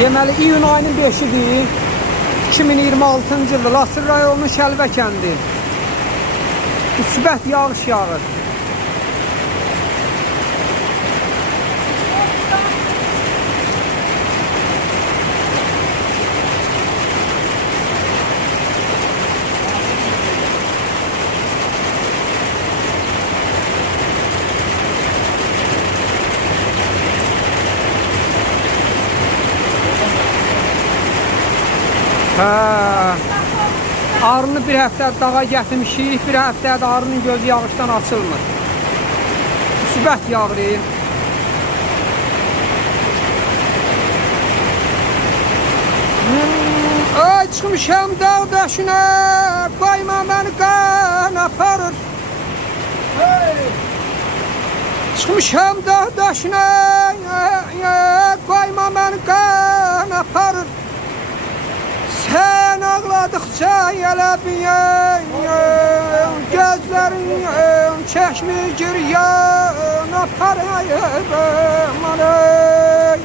Deməli, iyun ayının 5-idir. 2026-cı ildə Lasır rayonunun Şəlbə kəndi. Müsbət yağış yağır. Arını bir həftə dağa gətirmişik, bir həftədə arının gözü yağışdan açılmır. Müsbət yağır. Ay çıxmışam dağ daşına, qoyma məni qan aparır. Çıxmışam dağ daşına, qoyma məni qan aparır. Sen ağladıkça yələbiyən, gözlərin çeşmi giryan aparayım, amanay.